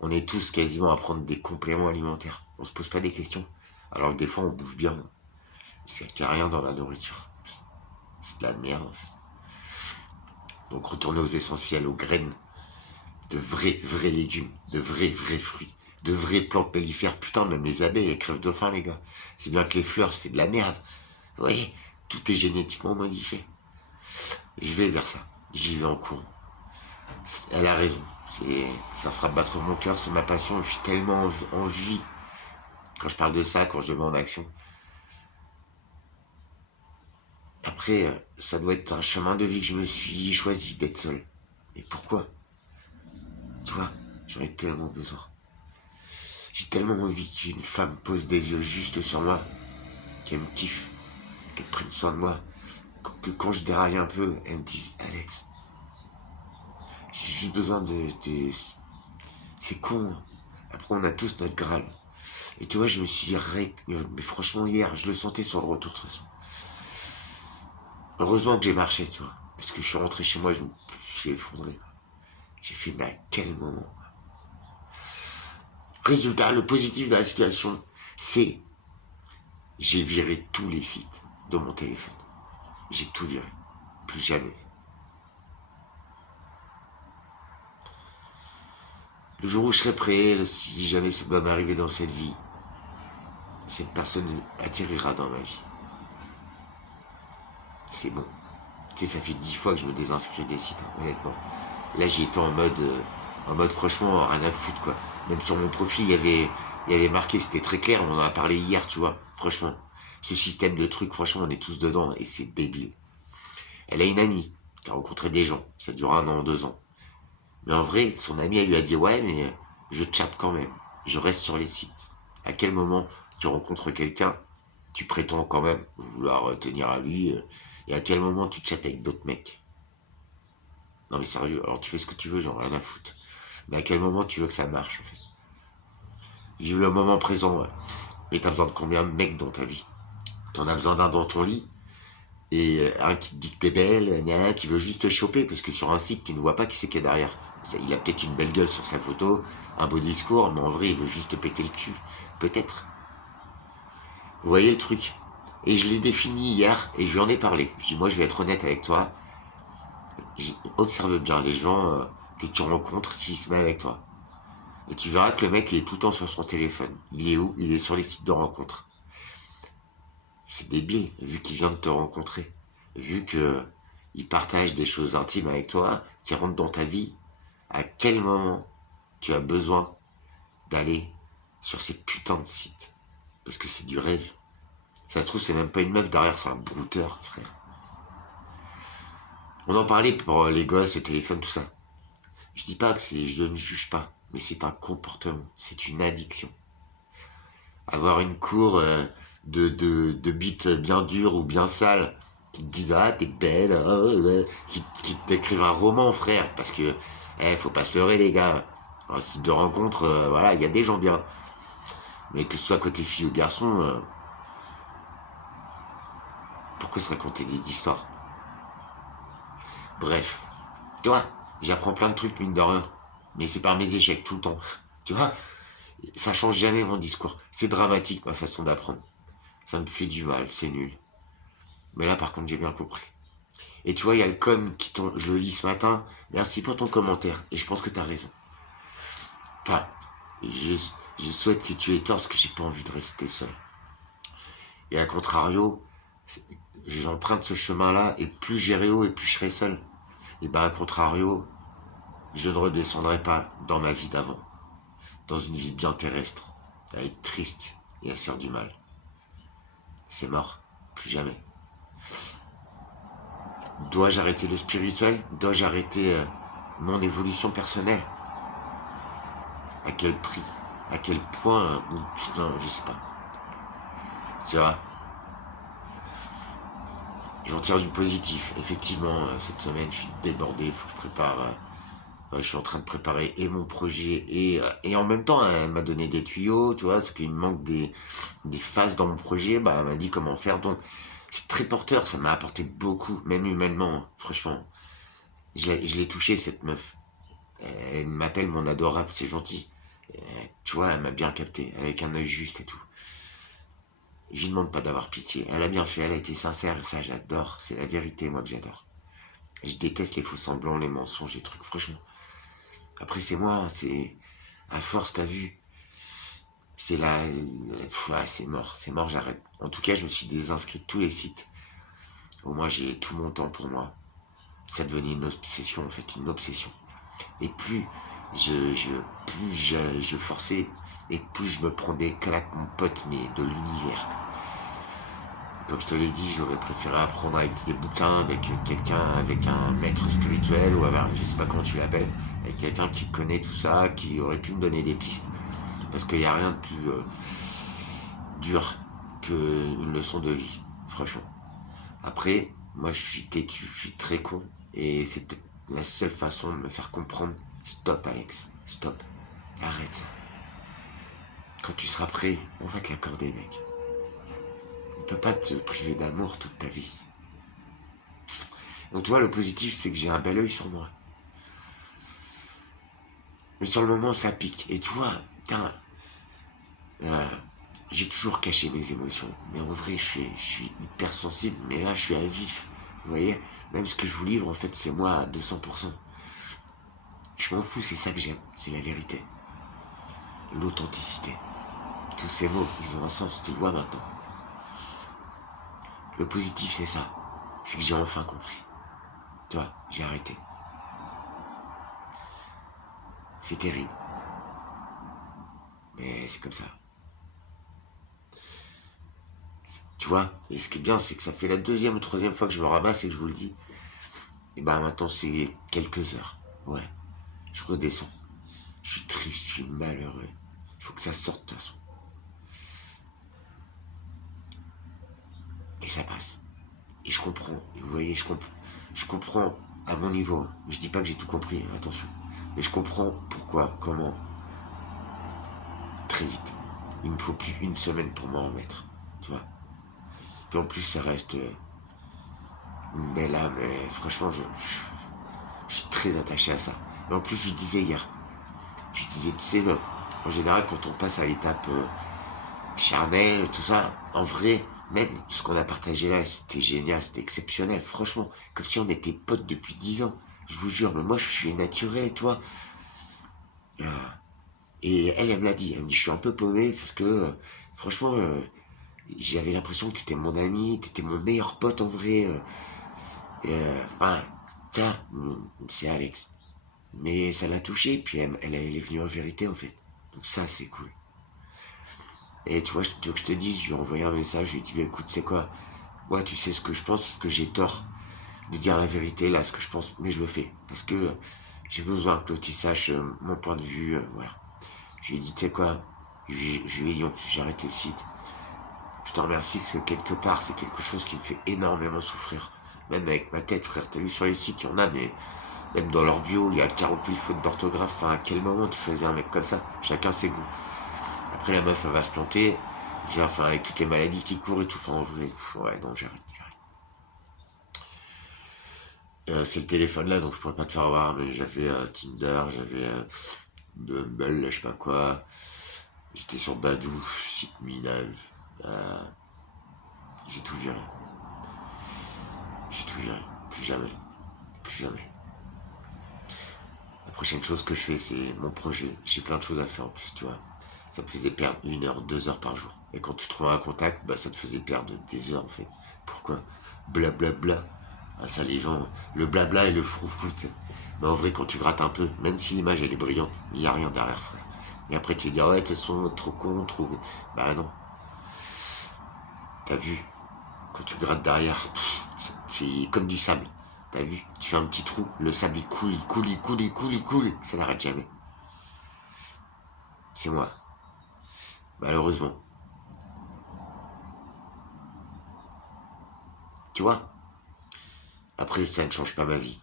On est tous quasiment à prendre des compléments alimentaires. On se pose pas des questions. Alors que des fois, on bouffe bien. Il n'y a rien dans la nourriture. C'est de la merde, en fait. Donc retournez aux essentiels, aux graines, de vrais légumes, de vrais fruits, de vraies plantes mellifères. Putain, même les abeilles, elles crèvent de faim, les gars. C'est bien que les fleurs, c'est de la merde. Vous voyez, tout est génétiquement modifié. Je vais vers ça. J'y vais en courant. Elle a raison. Ça fera battre mon cœur, c'est ma passion. Je suis tellement en vie Quand je parle de ça, quand je le mets en action. Après, ça doit être un chemin de vie que je me suis choisi d'être seul. Mais pourquoi? Tu vois, j'en ai tellement besoin. J'ai tellement envie qu'une femme pose des yeux juste sur moi, qu'elle me kiffe, qu'elle prenne soin de moi, que quand je déraille un peu, elle me dise Alex, j'ai juste besoin de... C'est con, hein. Après, on a tous notre Graal. Et tu vois, je me suis dit, mais franchement, hier, je le sentais sur le retour de toute façon. Heureusement que j'ai marché, tu vois. Parce que je suis rentré chez moi, je me suis effondré, quoi. J'ai fait, mais à quel moment? Résultat, le positif de la situation, c'est j'ai viré tous les sites de mon téléphone. J'ai tout viré. Plus jamais. Le jour où je serai prêt, si jamais ça doit m'arriver dans cette vie, cette personne atterrira dans ma vie. C'est bon. Tu sais, ça fait 10 fois que je me désinscris des sites, hein, honnêtement. Là, j'y étais en mode franchement, rien à foutre, quoi. Même sur mon profil, il y avait marqué, c'était très clair, on en a parlé hier, tu vois. Franchement, ce système de trucs, franchement, on est tous dedans et c'est débile. Elle a une amie qui a rencontré des gens, ça dure 1 an, 2 ans. Mais en vrai, son amie, elle lui a dit, ouais, mais je chatte quand même, je reste sur les sites. À quel moment tu rencontres quelqu'un, tu prétends quand même vouloir tenir à lui, et à quel moment tu chattes avec d'autres mecs? Non mais sérieux, alors tu fais ce que tu veux, j'en ai rien à foutre. Mais à quel moment tu veux que ça marche, en fait? Vive le moment présent, ouais. Mais t'as besoin de combien de mecs dans ta vie? T'en as besoin d'un dans ton lit, et un qui te dit que t'es belle, il y en a un qui veut juste te choper, parce que sur un site, tu ne vois pas qui c'est qu'il y a derrière. Il a peut-être une belle gueule sur sa photo, un beau discours, mais en vrai, il veut juste te péter le cul. Peut-être. Vous voyez le truc? Et je l'ai défini hier, et je lui en ai parlé. Je dis, moi, je vais être honnête avec toi. Observe bien les gens que tu rencontres s'ils se mettent avec toi. Et tu verras que le mec, il est tout le temps sur son téléphone. Il est où? Il est sur les sites de rencontres. C'est débile, vu qu'il vient de te rencontrer. Vu que il partage des choses intimes avec toi, qui rentrent dans ta vie. À quel moment tu as besoin d'aller sur ces putains de sites? Parce que c'est du rêve. Ça se trouve, c'est même pas une meuf derrière, c'est un brouteur, frère. On en parlait pour les gosses, le téléphone, tout ça. Je dis pas que je ne juge pas, mais c'est un comportement, c'est une addiction. Avoir une cour de bites bien dures ou bien sales qui te disent ah t'es belle, qui t'écrivent un roman, frère, parce que faut pas se leurrer les gars. Un site de rencontre, voilà, il y a des gens bien, mais que ce soit côté fille ou garçon, pourquoi se raconter des histoires? Bref, tu vois, j'apprends plein de trucs mine de rien, mais c'est par mes échecs tout le temps, tu vois. Ça change jamais mon discours. C'est dramatique ma façon d'apprendre. Ça me fait du mal, c'est nul. Mais là par contre j'ai bien compris. Et tu vois, il y a le com qui tombe, je le lis ce matin. Merci pour ton commentaire. Et je pense que t'as raison. Enfin, je souhaite que tu aies tort parce que j'ai pas envie de rester seul. Et à contrario, j'emprunte ce chemin-là et plus j'irai haut et plus je serai seul. Et ben à contrario, je ne redescendrai pas dans ma vie d'avant. Dans une vie bien terrestre, à être triste et à se faire du mal. C'est mort, plus jamais. Dois-je arrêter le spirituel? Dois-je arrêter mon évolution personnelle? À quel prix? À quel point? Putain, je sais pas. Tu vois, j'en tire du positif. Effectivement, cette semaine, je suis débordé, il faut que je prépare. Je suis en train de préparer et mon projet et en même temps, elle m'a donné des tuyaux, tu vois, parce qu'il me manque des phases dans mon projet, bah, elle m'a dit comment faire. Donc, c'est très porteur, ça m'a apporté beaucoup, même humainement, franchement. Je l'ai touché, cette meuf. Elle m'appelle mon adorable, c'est gentil. Tu vois, elle m'a bien capté, avec un œil juste et tout. Je lui demande pas d'avoir pitié. Elle a bien fait, elle a été sincère, et ça, j'adore. C'est la vérité, moi, que j'adore. Je déteste les faux semblants, les mensonges, les trucs, franchement. Après, c'est moi, c'est... À force, t'as vu, c'est là... Ouais, c'est mort, j'arrête. En tout cas, je me suis désinscrit de tous les sites. Au moins, j'ai tout mon temps pour moi. Ça devenait une obsession, en fait, une obsession. Et plus Plus je forçais, et plus je me prenais claque, mon pote, mais de l'univers. Comme je te l'ai dit, j'aurais préféré apprendre avec des bouquins, avec quelqu'un, avec un maître spirituel, ou avec, je sais pas comment tu l'appelles, avec quelqu'un qui connaît tout ça, qui aurait pu me donner des pistes. Parce qu'il n'y a rien de plus dur qu'une leçon de vie, franchement. Après, moi je suis têtu, je suis très con, et c'est peut-être la seule façon de me faire comprendre. Stop Alex, stop, arrête ça. Quand tu seras prêt, on va te l'accorder mec. On peut pas te priver d'amour toute ta vie. Donc tu vois, le positif c'est que j'ai un bel œil sur moi. Mais sur le moment ça pique. Et tu vois, putain, j'ai toujours caché mes émotions. Mais en vrai je suis hyper sensible. Mais là je suis à vif. Vous voyez, même ce que je vous livre en fait c'est moi à 200%. Je m'en fous, c'est ça que j'aime. C'est la vérité. L'authenticité. Tous ces mots, ils ont un sens, tu le vois maintenant. Le positif c'est ça. C'est que j'ai enfin compris. Tu vois, j'ai arrêté. C'est terrible. Mais c'est comme ça. Tu vois, et ce qui est bien, c'est que ça fait la 2e ou 3e fois que je me ramasse et que je vous le dis. Et ben maintenant c'est quelques heures. Ouais. Je redescends. Je suis triste, je suis malheureux. Il faut que ça sorte de toute façon. Et ça passe. Et je comprends. Et vous voyez, je comprends à mon niveau. Je dis pas que j'ai tout compris, attention. Mais je comprends pourquoi, comment. Très vite. Il me faut plus une semaine pour m'en remettre. Tu vois. Puis en plus, ça reste une belle âme. Et franchement, je suis très attaché à ça. Et en plus, je disais hier. Je disais, tu sais, en général, quand on passe à l'étape charnelle, tout ça, en vrai, même ce qu'on a partagé là, c'était génial, c'était exceptionnel, franchement. Comme si on était potes depuis 10 ans. Je vous jure, mais moi, je suis naturel, toi. Et elle me l'a dit. Elle me dit, je suis un peu paumé parce que, franchement, j'avais l'impression que t'étais mon ami, t'étais mon meilleur pote en vrai. Enfin, tiens, c'est Alex. Mais ça l'a touché, puis elle est venue en vérité, en fait. Donc ça, c'est cool. Et tu vois, tu veux que je te dise, je lui ai envoyé un message, je lui ai dit, bah, écoute, c'est quoi? Moi, tu sais ce que je pense, parce que j'ai tort de dire la vérité, là, ce que je pense, mais je le fais. Parce que j'ai besoin que l'autre sache mon point de vue, voilà. Je lui ai dit, tu sais quoi? Je lui ai dit, j'ai arrêté le site. Je te remercie, parce que quelque part, c'est quelque chose qui me fait énormément souffrir. Même avec ma tête, frère. T'as vu sur les sites, il y en a, mais même dans leur bio, il y a 40 000 fautes d'orthographe. Enfin, à quel moment tu choisis un mec comme ça? Chacun ses goûts. Après, la meuf, elle va se planter. Enfin, avec toutes les maladies qui courent et tout. Enfin, en vrai, ouais, non, j'arrête. C'est le téléphone là, donc je pourrais pas te faire voir, mais j'avais Tinder, j'avais Bumble, là, je sais pas quoi. J'étais sur Badou, site minable. J'ai tout viré. J'ai tout viré. Plus jamais. Plus jamais. La prochaine chose que je fais, c'est mon projet. J'ai plein de choses à faire en plus, tu vois. Ça me faisait perdre 1 heure, 2 heures par jour. Et quand tu trouves un contact, bah ça te faisait perdre des heures en fait. Pourquoi? Blablabla. Ah, ça, les gens, le blabla et le froufrou. Mais en vrai, quand tu grattes un peu, même si l'image elle est brillante, il n'y a rien derrière, frère. Et après, tu vas dire, ouais, elles sont trop cons, trop. Bah non. T'as vu? Quand tu grattes derrière, c'est comme du sable. T'as vu? Tu fais un petit trou, le sable il coule, il coule, il coule, il coule, il coule. Ça n'arrête jamais. C'est moi. Malheureusement. Tu vois? Après, ça ne change pas ma vie.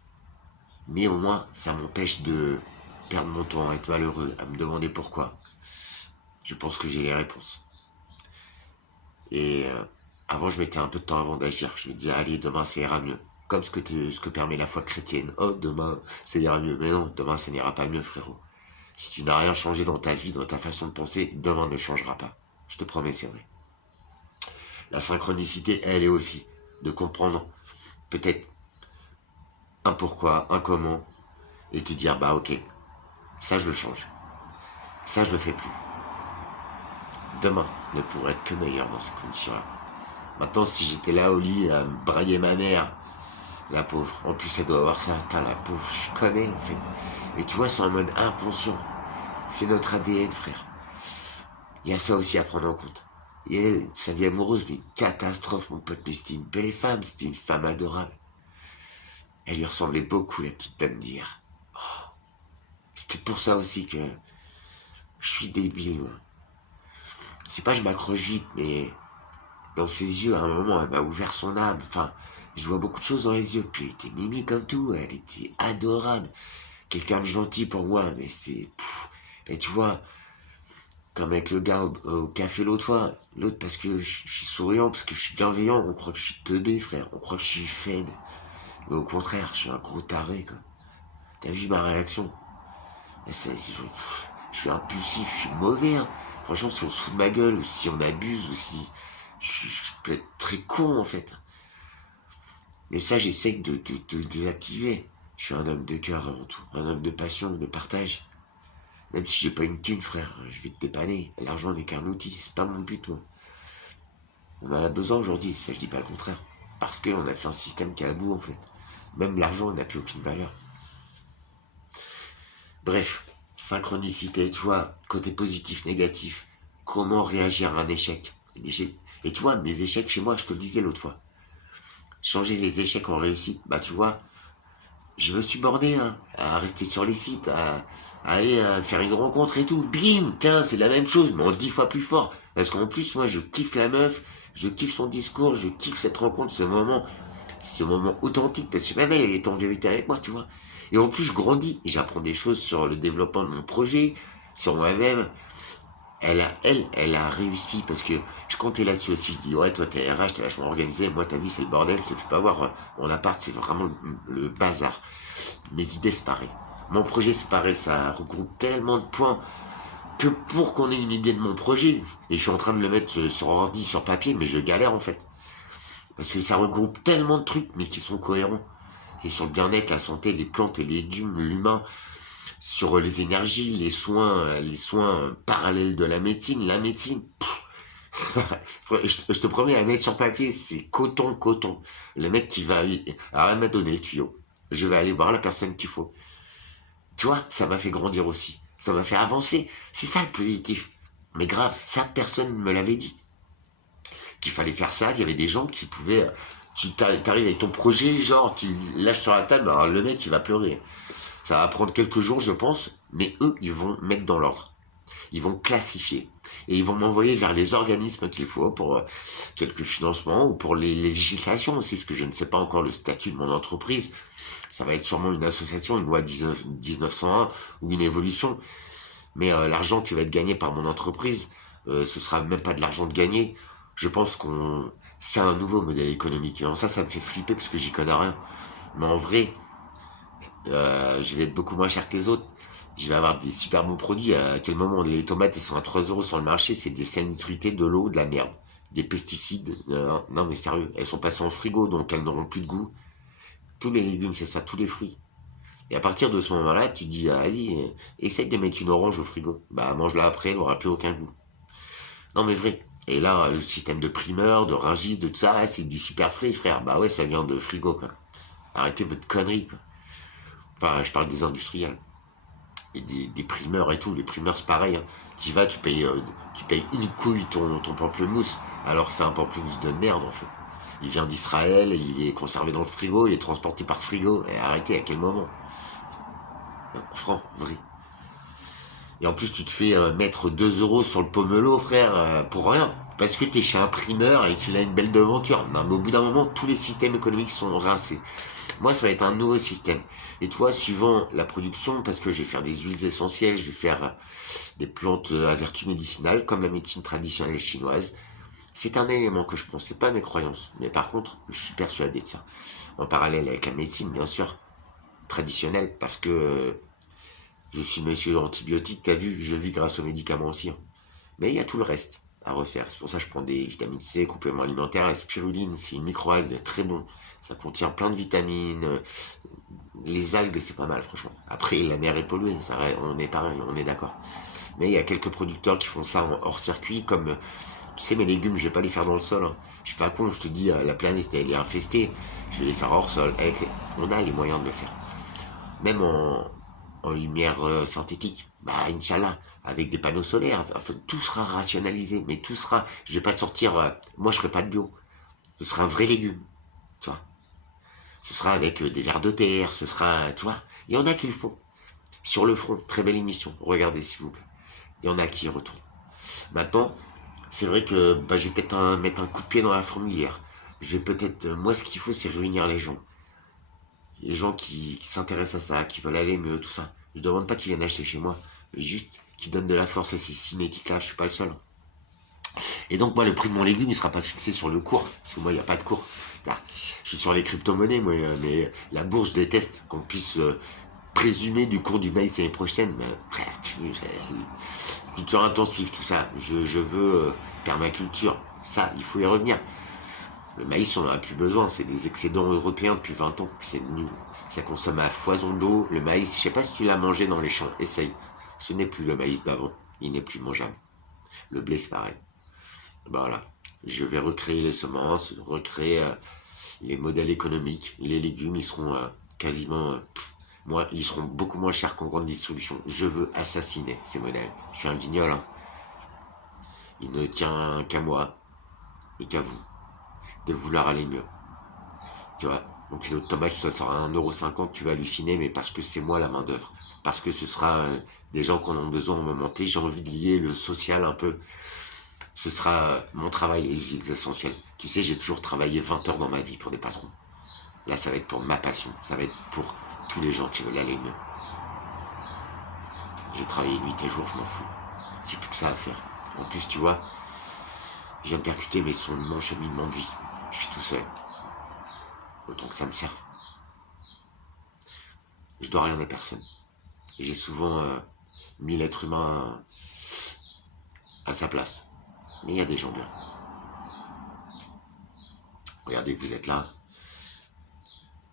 Mais au moins, ça m'empêche de perdre mon temps à être malheureux, à me demander pourquoi. Je pense que j'ai les réponses. Et avant, je mettais un peu de temps avant d'agir. Je me disais, allez, demain, ça ira mieux. Comme ce que permet la foi chrétienne. Oh, demain, ça ira mieux. Mais non, demain, ça n'ira pas mieux, frérot. Si tu n'as rien changé dans ta vie, dans ta façon de penser, demain ne changera pas. Je te promets, c'est vrai. La synchronicité, elle est aussi de comprendre peut-être un pourquoi, un comment, et te dire, bah ok, ça je le change. Ça je le fais plus. Demain ne pourrait être que meilleur dans ces conditions-là. Maintenant, si j'étais là au lit à me brailler ma mère, La pauvre. En plus, elle doit avoir ça. Putain, la pauvre, je connais, en fait. Et tu vois, c'est en mode inconscient. C'est notre ADN, frère. Il y a ça aussi à prendre en compte. Et elle, sa vie amoureuse, mais une catastrophe, mon pote. Mais c'était une belle femme, c'était une femme adorable. Elle lui ressemblait beaucoup, la petite dame d'hier. Oh, c'est peut-être pour ça aussi que je suis débile, moi. C'est pas que je m'accroche vite, mais dans ses yeux, à un moment, elle m'a ouvert son âme. Enfin, je vois beaucoup de choses dans les yeux. Puis elle était mimi comme tout, elle était adorable. Quelqu'un de gentil pour moi, mais c'est... Et tu vois, comme avec le gars au café l'autre fois, l'autre parce que je suis souriant, parce que je suis bienveillant, on croit que je suis teubé, frère, on croit que je suis faible. Mais au contraire, je suis un gros taré, quoi. T'as vu ma réaction? Je suis impulsif, je suis mauvais, hein. Franchement, si on se fout de ma gueule, ou si on abuse, ou si... Je peux être très con, en fait. Mais ça, j'essaie de désactiver. Je suis un homme de cœur avant tout, un homme de passion, de partage. Même si j'ai pas une thune, frère, je vais te dépanner. L'argent n'est qu'un outil, c'est pas mon but, moi. On en a besoin aujourd'hui, ça je dis pas le contraire. Parce qu'on a fait un système qui est à bout, en fait. Même l'argent n'a plus aucune valeur. Bref, synchronicité, tu vois, côté positif, négatif. Comment réagir à un échec? Et tu vois, mes échecs chez moi, je te le disais l'autre fois. Changer les échecs en réussite, bah tu vois, je me suis borné hein, à rester sur les sites, à aller faire une rencontre et tout. Bim, tiens, c'est la même chose, mais en 10 fois plus fort. Parce qu'en plus, moi, je kiffe la meuf, je kiffe son discours, je kiffe cette rencontre, ce moment authentique, parce que même elle est en vérité avec moi, tu vois. Et en plus, je grandis, j'apprends des choses sur le développement de mon projet, sur moi-même. Elle a réussi parce que je comptais là-dessus aussi. Je dis, ouais, toi, t'es RH, t'es vachement organisé. Moi, t'as vu, c'est le bordel. Je te fais pas voir. Mon appart, c'est vraiment le bazar. Mes idées, c'est pareil. Mon projet, c'est pareil. Ça regroupe tellement de points que pour qu'on ait une idée de mon projet, et je suis en train de le mettre sur ordi, sur papier, mais je galère en fait. Parce que ça regroupe tellement de trucs, mais qui sont cohérents. Et sur le bien-être, la santé, les plantes et les légumes, l'humain, sur les énergies, les soins parallèles de la médecine. Je te promets, à mettre sur papier, c'est coton, coton. Le mec qui va... Alors, elle m'a donné le tuyau. Je vais aller voir la personne qu'il faut. Tu vois, ça m'a fait grandir aussi. Ça m'a fait avancer. C'est ça le positif. Mais grave, ça, personne ne me l'avait dit. Qu'il fallait faire ça, qu'il y avait des gens qui pouvaient... Tu t'arrives avec ton projet, genre, tu lâches sur la table, alors le mec, il va pleurer. Ça va prendre quelques jours, je pense, mais eux, ils vont mettre dans l'ordre. Ils vont classifier. Et ils vont m'envoyer vers les organismes qu'il faut pour quelques financements ou pour les législations aussi, parce que je ne sais pas encore le statut de mon entreprise. Ça va être sûrement une association, une loi 1901 ou une évolution. Mais l'argent qui va être gagné par mon entreprise, ce sera même pas de l'argent de gagner. Je pense qu'on... C'est un nouveau modèle économique. Et en ça me fait flipper parce que j'y connais rien. Mais en vrai, je vais être beaucoup moins cher que les autres. Je vais avoir des super bons produits. À quel moment les tomates ils sont à 3 euros sur le marché, c'est des sanitrités, de l'eau, de la merde. Des pesticides. Non mais sérieux, elles sont passées en frigo, donc elles n'auront plus de goût. Tous les légumes, c'est ça, tous les fruits. Et à partir de ce moment-là, tu dis, vas-y, essaye de mettre une orange au frigo. Bah mange-la après, elle n'aura plus aucun goût. Non mais vrai. Et là, le système de primeur, de ringis, de tout ça, c'est du super frais, frère. Bah ouais, ça vient de frigo, quoi. Arrêtez votre connerie, quoi. Enfin, je parle des industriels. Et des primeurs et tout. Les primeurs, c'est pareil. Hein. Tu vas, tu payes une couille ton pamplemousse. Alors c'est un pamplemousse de merde, en fait. Il vient d'Israël, il est conservé dans le frigo, il est transporté par frigo. Et arrêtez, à quel moment? Franc, vrai. Et en plus, tu te fais mettre 2 euros sur le pomelo, frère, pour rien. Parce que t'es chez un primeur et qu'il a une belle devanture. Non, mais au bout d'un moment, tous les systèmes économiques sont rincés. Moi, ça va être un nouveau système. Et toi, suivant la production, parce que je vais faire des huiles essentielles, je vais faire des plantes à vertu médicinale, comme la médecine traditionnelle chinoise. C'est un élément que je prends, c'est pas mes croyances. Mais par contre, je suis persuadé de ça. En parallèle avec la médecine, bien sûr, traditionnelle, parce que je suis monsieur antibiotique, t'as vu, je vis grâce aux médicaments aussi. Hein. Mais il y a tout le reste à refaire. C'est pour ça que je prends des vitamines C, compléments alimentaires. La spiruline, c'est une microalgue très bon. Ça contient plein de vitamines. Les algues, c'est pas mal, franchement. Après, la mer est polluée, on est pareil, on est d'accord. Mais il y a quelques producteurs qui font ça en hors circuit, comme Tu sais, mes légumes, je vais pas les faire dans le sol. Hein. Je suis pas con, je te dis, la planète, elle est infestée. Je vais les faire hors sol. On a les moyens de le faire. Même en lumière synthétique. Bah, Inch'Allah, avec des panneaux solaires. Enfin, tout sera rationalisé. Mais tout sera... Je vais pas sortir... moi, je ferai pas de bio. Ce sera un vrai légume. Tu vois. Ce sera avec des vers de terre. Ce sera... Tu vois. Il y en a qui le font. Sur le front, très belle émission. Regardez, s'il vous plaît. Il y en a qui y retournent. Maintenant, c'est vrai que bah, je vais peut-être mettre un coup de pied dans la fourmilière. Je vais peut-être... moi, ce qu'il faut, c'est réunir les gens. Les gens qui s'intéressent à ça, qui veulent aller mieux, tout ça. Je demande pas qu'ils viennent acheter chez moi. Mais juste qu'ils donnent de la force à ces cinétiques-là. Je suis pas le seul. Et donc, moi, le prix de mon légume, il sera pas fixé sur le cours. Parce que moi, il n'y a pas de cours. Là, je suis sur les crypto-monnaies, moi, mais la bourse, je déteste qu'on puisse... présumer du cours du maïs l'année prochaine, mais frère, culture intensive, tout ça. Je veux permaculture. Ça, il faut y revenir. Le maïs, on n'en a plus besoin. C'est des excédents européens depuis 20 ans. C'est nul. Ça consomme à foison d'eau. Le maïs, je sais pas si tu l'as mangé dans les champs. Essaye. Ce n'est plus le maïs d'avant. Il n'est plus mangeable. Le blé, c'est pareil. Ben voilà. Je vais recréer les semences, recréer les modèles économiques. Les légumes, ils seront quasiment... moi, ils seront beaucoup moins chers qu'en grande distribution. Je veux assassiner ces modèles. Je suis un guignol. Hein. Il ne tient qu'à moi et qu'à vous de vouloir aller mieux. Tu vois, mon kilo de tomates, ça sera 1,50 €, tu vas halluciner, mais parce que c'est moi la main d'œuvre. Parce que ce sera des gens qui en ont besoin au moment T. J'ai envie de lier le social un peu. Ce sera mon travail, les huiles essentielles. Tu sais, j'ai toujours travaillé 20 heures dans ma vie pour des patrons. Là, ça va être pour ma passion. Ça va être pour tous les gens qui veulent aller mieux. J'ai travaillé nuit et jour, je m'en fous. J'ai plus que ça à faire. En plus, tu vois, je viens de percuter, mais c'est mon cheminement de vie. Je suis tout seul. Autant que ça me serve. Je dois rien à personne. Et j'ai souvent mis l'être humain à sa place. Mais il y a des gens bien. Regardez, vous êtes là.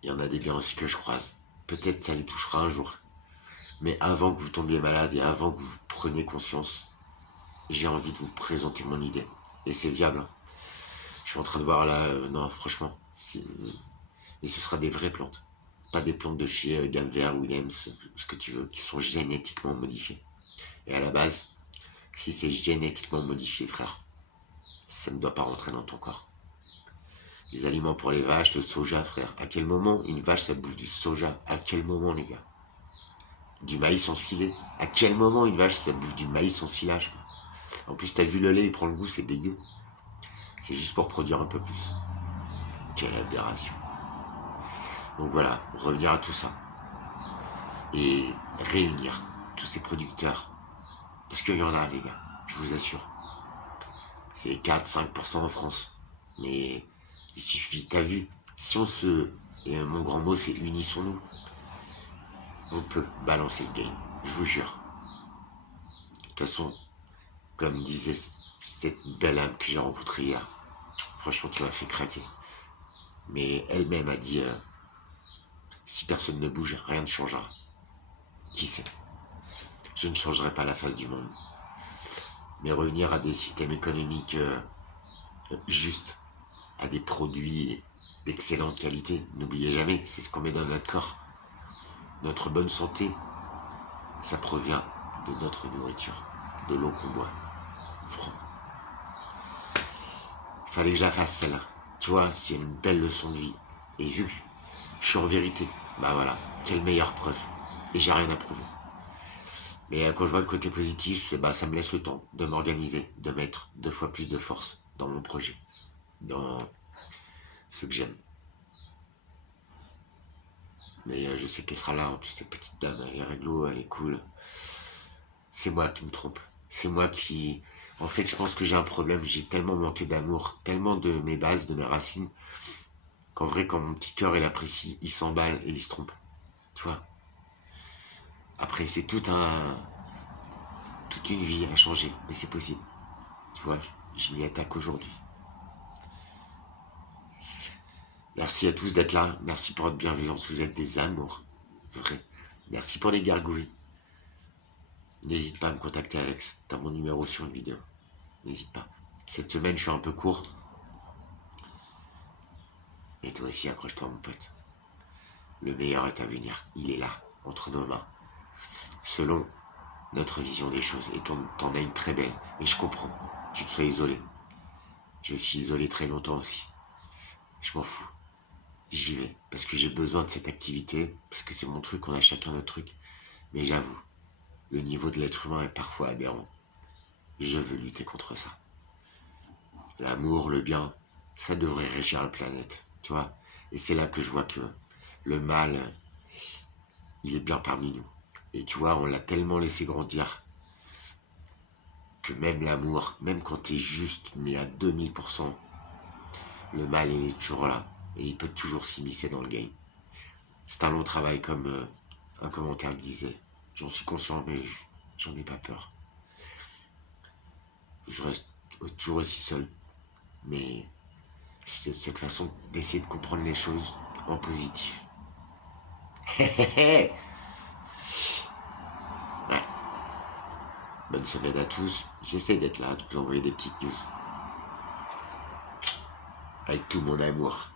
Il y en a des biens aussi que je croise. Peut-être ça les touchera un jour. Mais avant que vous tombiez malade et avant que vous preniez conscience, j'ai envie de vous présenter mon idée. Et c'est viable. Hein. Je suis en train de voir là, non, franchement. Et ce sera des vraies plantes. Pas des plantes de chez Ganver, Williams, ce que tu veux, qui sont génétiquement modifiées. Et à la base, si c'est génétiquement modifié, frère, ça ne doit pas rentrer dans ton corps. Les aliments pour les vaches, le soja, frère. À quel moment une vache, ça bouffe du soja? À quel moment, les gars? Du maïs ensilé. À quel moment une vache, ça bouffe du maïs en silage? En plus, t'as vu le lait, il prend le goût, c'est dégueu. C'est juste pour produire un peu plus. Quelle aberration. Donc voilà, revenir à tout ça. Et réunir tous ces producteurs. Parce qu'il y en a, les gars, je vous assure. C'est 4-5% en France. Mais il suffit, t'as vu, si on se... Et mon grand mot, c'est unissons-nous. On peut balancer le game, je vous jure. De toute façon, comme disait cette belle âme que j'ai rencontrée hier, franchement, tu m'as fait craquer. Mais elle-même a dit, si personne ne bouge, rien ne changera. Qui sait? Je ne changerai pas la face du monde. Mais revenir à des systèmes économiques justes, à des produits d'excellente qualité, n'oubliez jamais, c'est ce qu'on met dans notre corps. Notre bonne santé, ça provient de notre nourriture, de l'eau qu'on boit. Franc. Fallait que je la fasse celle-là. Tu vois, c'est une belle leçon de vie. Et vu que je suis en vérité, bah voilà, quelle meilleure preuve. Et j'ai rien à prouver. Mais quand je vois le côté positif, bah, ça me laisse le temps de m'organiser, de mettre 2 fois plus de force dans mon projet, dans ce que j'aime. Mais je sais qu'elle sera là, en plus, cette petite dame, elle est réglo, elle est cool. C'est moi qui me trompe. C'est moi qui... En fait, je pense que j'ai un problème. J'ai tellement manqué d'amour, tellement de mes bases, de mes racines, qu'en vrai, quand mon petit cœur, il apprécie, il s'emballe et il se trompe. Tu vois? Après, c'est toute une vie à changer, mais c'est possible. Tu vois, je m'y attaque aujourd'hui. Merci à tous d'être là. Merci pour votre bienveillance. Vous êtes des amours. Vrai. Merci pour les gargouilles. N'hésite pas à me contacter, Alex. T'as mon numéro sur une vidéo. N'hésite pas. Cette semaine, je suis un peu court. Et toi aussi, accroche-toi, mon pote. Le meilleur est à venir. Il est là, entre nos mains. Selon notre vision des choses. Et t'en as une très belle. Et je comprends. Tu te sois isolé. Je me suis isolé très longtemps aussi. Je m'en fous. J'y vais. Parce que j'ai besoin de cette activité. Parce que c'est mon truc. On a chacun notre truc. Mais j'avoue, le niveau de l'être humain est parfois aberrant. Je veux lutter contre ça. L'amour, le bien, ça devrait régir la planète. Tu vois. Et c'est là que je vois que le mal, il est bien parmi nous. Et tu vois, on l'a tellement laissé grandir que même l'amour, même quand t'es juste, mais à 2000%, le mal, il est toujours là. Et il peut toujours s'immiscer dans le game. C'est un long travail, comme un commentaire le disait. J'en suis conscient, mais j'en ai pas peur. Je reste toujours aussi seul. Mais c'est cette façon d'essayer de comprendre les choses en positif. Ouais. Bonne semaine à tous. J'essaie d'être là, de vous envoyer des petites news. Avec tout mon amour.